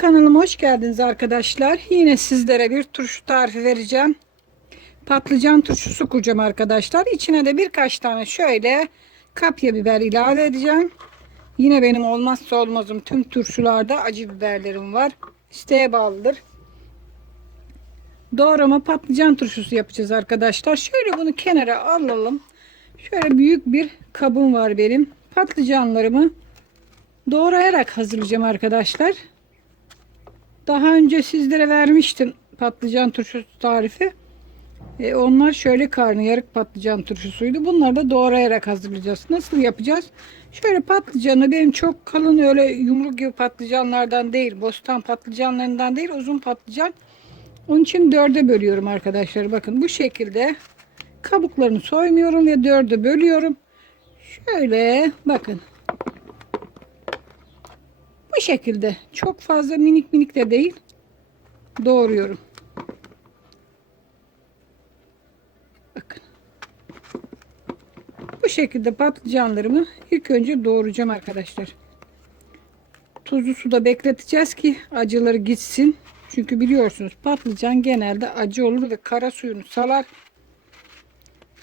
Kanalıma hoş geldiniz arkadaşlar. Yine sizlere bir turşu tarifi vereceğim. Patlıcan turşusu kuracağım arkadaşlar. İçine de birkaç tane şöyle kapya biber ilave edeceğim. Yine benim olmazsa olmazım tüm turşularda acı biberlerim var. İsteğe bağlıdır. Doğrama patlıcan turşusu yapacağız arkadaşlar. Şöyle bunu kenara alalım. Şöyle büyük bir kabım var benim. Patlıcanlarımı doğrayarak hazırlayacağım arkadaşlar. Daha önce sizlere vermiştim patlıcan turşusu tarifi. Onlar şöyle karnıyarık patlıcan turşusuydu. Bunları da doğrayarak hazırlayacağız. Nasıl yapacağız? Şöyle patlıcanı benim çok kalın öyle yumruk gibi patlıcanlardan değil. Bostan patlıcanlarından değil. Uzun patlıcan. Onun için dörde bölüyorum arkadaşlar. Bakın bu şekilde kabuklarını soymuyorum ve dörde bölüyorum. Şöyle bakın. Bu şekilde çok fazla minik minik de değil. Doğruyorum. Bakın. Bu şekilde patlıcanlarımı ilk önce doğrayacağım arkadaşlar. Tuzlu suda bekleteceğiz ki acıları gitsin. Çünkü biliyorsunuz patlıcan genelde acı olur ve kara suyunu salar.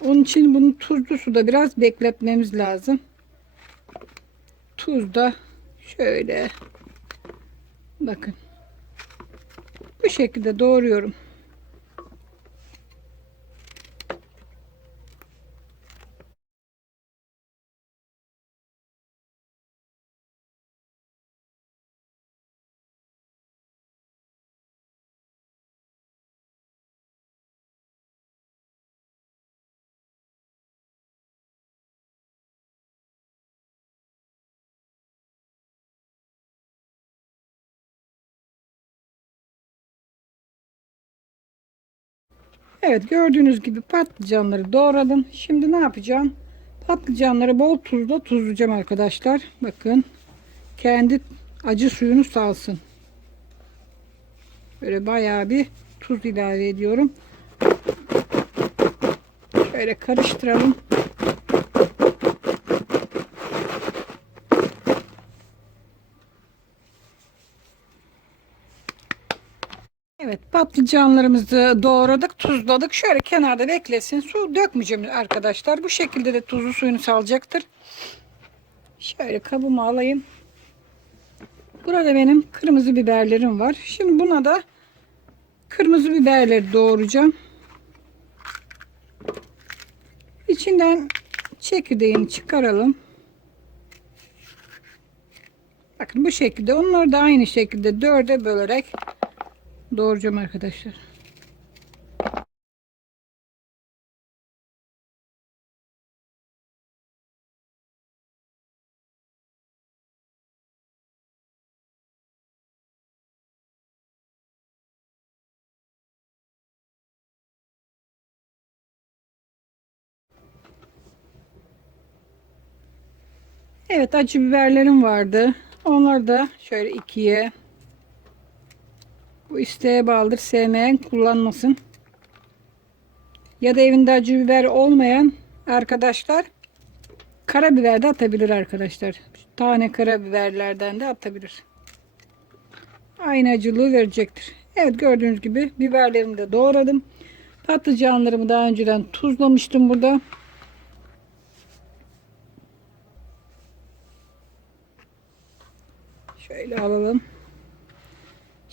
Onun için bunu tuzlu suda biraz bekletmemiz lazım. Tuzda şöyle bakın. Bu şekilde doğruyorum. Evet, gördüğünüz gibi patlıcanları doğradım. Şimdi ne yapacağım? Patlıcanları bol tuzla tuzlayacağım arkadaşlar. Bakın kendi acı suyunu salsın. Böyle bayağı bir tuz ilave ediyorum. Şöyle karıştıralım. Evet, patlıcanlarımızı doğradık, tuzladık. Şöyle kenarda beklesin. Su dökmeyeceğim arkadaşlar. Bu şekilde de tuzlu suyunu salacaktır. Şöyle kabıma alayım. Burada benim kırmızı biberlerim var. Şimdi buna da kırmızı biberleri doğrayacağım. İçinden çekirdeğini çıkaralım. Bakın bu şekilde. Onları da aynı şekilde dörde bölerek doğrayacağım arkadaşlar. Evet, acı biberlerim vardı. Onları da şöyle ikiye, bu isteğe bağlıdır, sevmeyen kullanmasın. Ya da evinde acı biber olmayan arkadaşlar karabiber de atabilir arkadaşlar. Tane karabiberlerden de atabilir. Aynı acılığı verecektir. Evet, gördüğünüz gibi biberlerimi de doğradım. Patlıcanlarımı daha önceden tuzlamıştım burada. Şöyle alalım.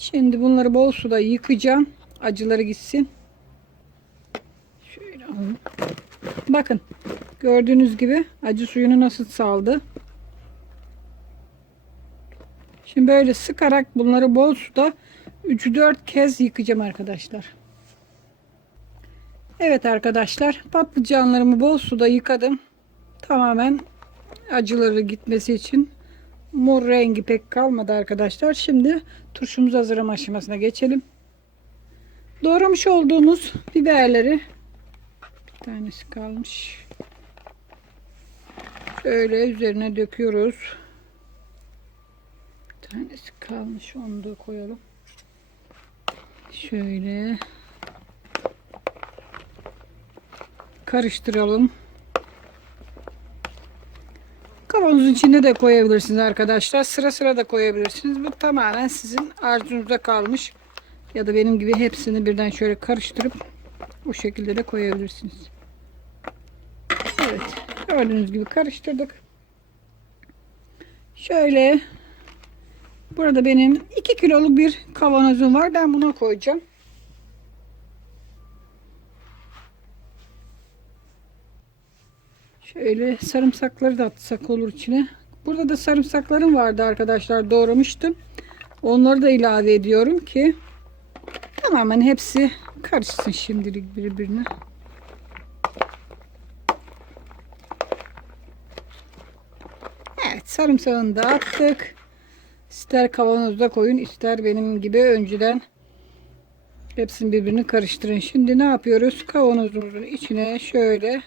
Şimdi bunları bol suda yıkayacağım. Acıları gitsin. Şöyle alalım. Bakın. Gördüğünüz gibi acı suyunu nasıl saldı. Şimdi böyle sıkarak bunları bol suda 3-4 kez yıkayacağım arkadaşlar. Evet arkadaşlar, patlıcanlarımı bol suda yıkadım. Tamamen acıları gitmesi için. Mor rengi pek kalmadı arkadaşlar. Şimdi turşumuzu hazırlama aşamasına geçelim. Doğramış olduğumuz biberleri, bir tanesi kalmış, şöyle üzerine döküyoruz. Bir tanesi kalmış, onu da koyalım. Şöyle karıştıralım. Kavanozun içinde de koyabilirsiniz arkadaşlar. Sıra sıra da koyabilirsiniz. Bu tamamen sizin arzunuza kalmış. Ya da benim gibi hepsini birden şöyle karıştırıp o şekilde de koyabilirsiniz. Evet. Gördüğünüz gibi karıştırdık. Şöyle burada benim 2 kiloluk bir kavanozum var. Ben buna koyacağım. Şöyle sarımsakları da atsak olur içine. Burada da sarımsaklarım vardı arkadaşlar. Doğramıştım. Onları da ilave ediyorum ki tamamen hepsi karışsın şimdilik birbirine. Evet, sarımsağını da attık. İster kavanozda koyun, ister benim gibi önceden hepsini birbirini karıştırın. Şimdi ne yapıyoruz? Kavanozumuzun içine şöyle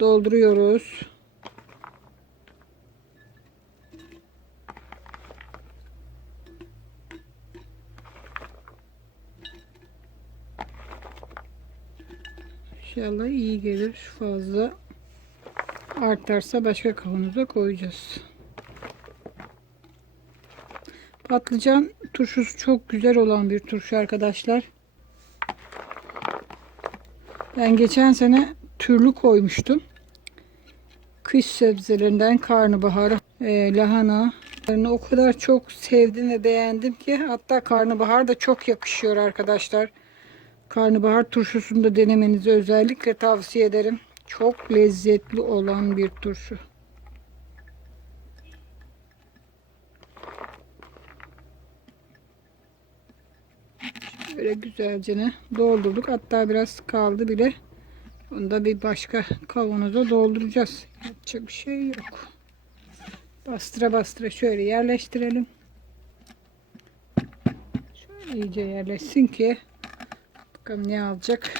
dolduruyoruz. İnşallah iyi gelir. Fazla artarsa başka kavanoza koyacağız. Patlıcan turşusu çok güzel olan bir turşu arkadaşlar. Ben geçen sene türlü koymuştum. Kış sebzelerinden karnabahar, lahana. O kadar çok sevdim ve beğendim ki hatta karnabahar da çok yakışıyor arkadaşlar. Karnabahar turşusunu da denemenizi özellikle tavsiye ederim. Çok lezzetli olan bir turşu. Böyle güzelce doldurduk. Hatta biraz kaldı bile. Bunu da bir başka kavanoza dolduracağız. Yapacak bir şey yok. Bastıra bastıra şöyle yerleştirelim. Şöyle iyice yerleşsin ki bakalım ne alacak.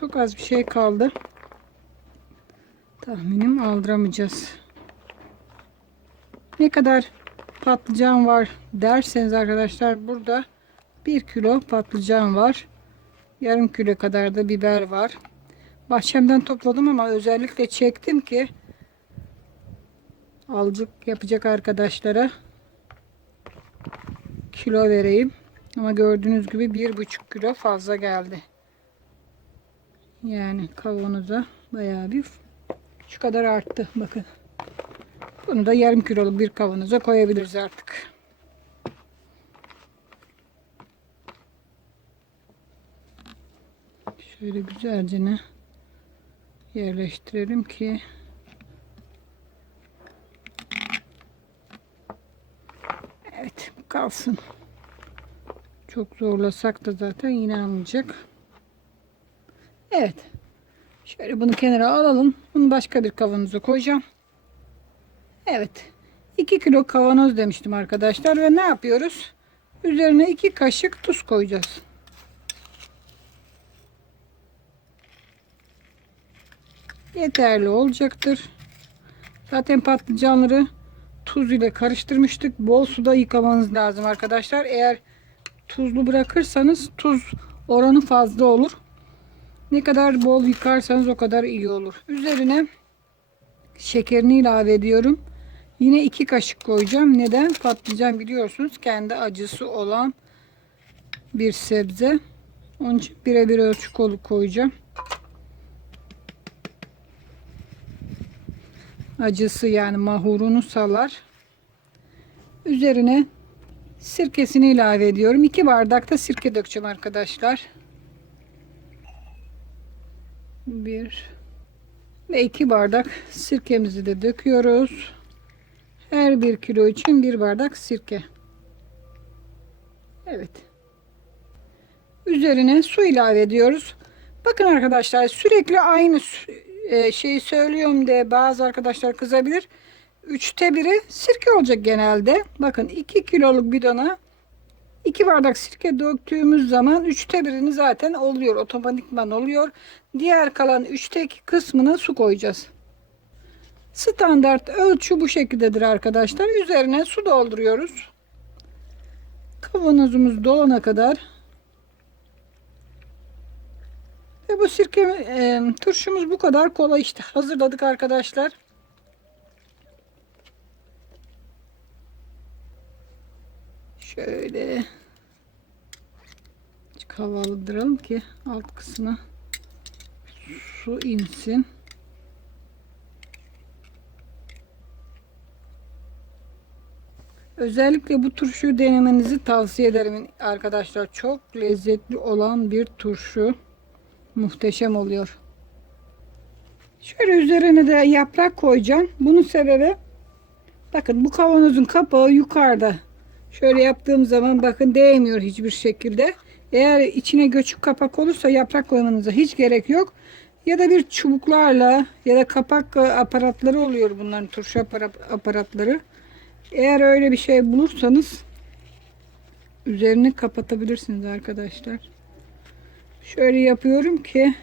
Çok az bir şey kaldı. Tahminim aldıramayacağız. Ne kadar patlıcan var derseniz arkadaşlar, burada 1 kilo patlıcan var. Yarım kilo kadar da biber var. Bahçemden topladım ama özellikle çektim ki alıcık yapacak arkadaşlara kilo vereyim. Ama gördüğünüz gibi 1,5 kilo fazla geldi. Yani kavanoza bayağı bir şu kadar arttı. Bakın. Bunu da yarım kiloluk bir kavanoza koyabiliriz artık. Şöyle güzelce yerleştirelim ki evet kalsın. Çok zorlasak da zaten yine almayacak. Evet. Şöyle bunu kenara alalım. Bunu başka bir kavanoza koyacağım. Evet. 2 kilo kavanoz demiştim arkadaşlar ve ne yapıyoruz? Üzerine 2 kaşık tuz koyacağız. Yeterli olacaktır. Zaten patlıcanları tuz ile karıştırmıştık. Bol suda yıkamanız lazım arkadaşlar. Eğer tuzlu bırakırsanız tuz oranı fazla olur. Ne kadar bol yıkarsanız o kadar iyi olur. Üzerine şekerini ilave ediyorum. Yine 2 kaşık koyacağım. Neden? Patlıcan biliyorsunuz kendi acısı olan bir sebze. Onun için birebir ölçü koyacağım. Acısı yani mahurunu salar. Üzerine sirkesini ilave ediyorum. 2 bardak da sirke dökeceğim arkadaşlar. 1 ve 2 bardak sirkemizi de döküyoruz. Her 1 kilo için 1 bardak sirke. Evet. Üzerine su ilave ediyoruz. Bakın arkadaşlar, sürekli aynı şeyi söylüyorum diye bazı arkadaşlar kızabilir. 3'te 1'i sirke olacak genelde. Bakın 2 kiloluk bidona 2 bardak sirke döktüğümüz zaman 3'te 1'ini zaten oluyor. Otomatikman oluyor. Diğer kalan 3'te 2 kısmına su koyacağız. Standart ölçü bu şekildedir arkadaşlar. Üzerine su dolduruyoruz. Kavanozumuz dolana kadar Ve bu turşumuz bu kadar kolay işte. Hazırladık arkadaşlar. Şöyle havalandıralım ki alt kısmına su insin. Özellikle bu turşuyu denemenizi tavsiye ederim arkadaşlar. Çok lezzetli olan bir turşu. Muhteşem oluyor. Şöyle üzerine de yaprak koyacağım. Bunun sebebi, bakın, bu kavanozun kapağı yukarıda. Şöyle yaptığım zaman bakın değmiyor hiçbir şekilde. Eğer içine göçük kapak olursa yaprak koymanıza hiç gerek yok. Ya da bir çubuklarla ya da kapak aparatları oluyor bunların, turşu aparatları. Eğer öyle bir şey bulursanız üzerini kapatabilirsiniz arkadaşlar. Şöyle yapıyorum ki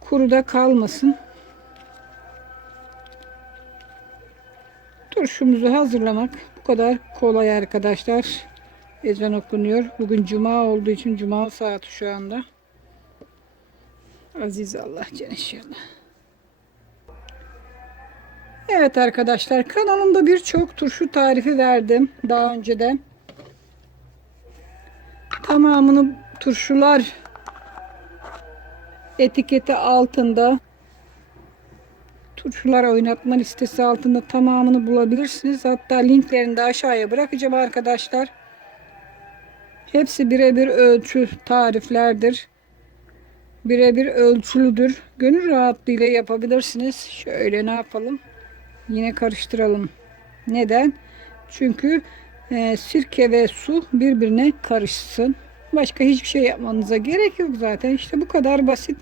kuruda kalmasın. Turşumuzu hazırlamak bu kadar kolay arkadaşlar. Ezan okunuyor. Bugün cuma olduğu için cuma saati şu anda. Aziz Allah Celle Şanlı. Evet arkadaşlar, kanalımda birçok turşu tarifi verdim daha önceden. Tamamını turşular etiketi altında, turşular oynatma listesi altında tamamını bulabilirsiniz. Hatta linklerini de aşağıya bırakacağım arkadaşlar. Hepsi birebir ölçü tariflerdir. Birebir ölçülüdür. Gönül rahatlığıyla yapabilirsiniz. Şöyle ne yapalım? Yine karıştıralım. Neden? Çünkü sirke ve su birbirine karışsın. Başka hiçbir şey yapmanıza gerek yok zaten. İşte bu kadar basit.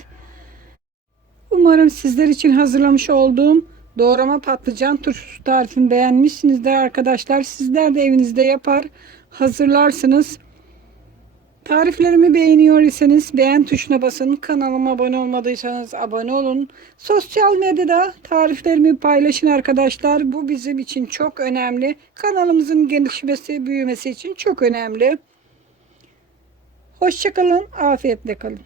Umarım sizler için hazırlamış olduğum doğrama patlıcan turşusu tarifini beğenmişsinizdir arkadaşlar. Sizler de evinizde yapar, hazırlarsınız. Tariflerimi beğeniyor iseniz beğen tuşuna basın. Kanalıma abone olmadıysanız abone olun. Sosyal medyada tariflerimi paylaşın arkadaşlar. Bu bizim için çok önemli. Kanalımızın gelişmesi, büyümesi için çok önemli. Hoşça kalın, afiyetle kalın.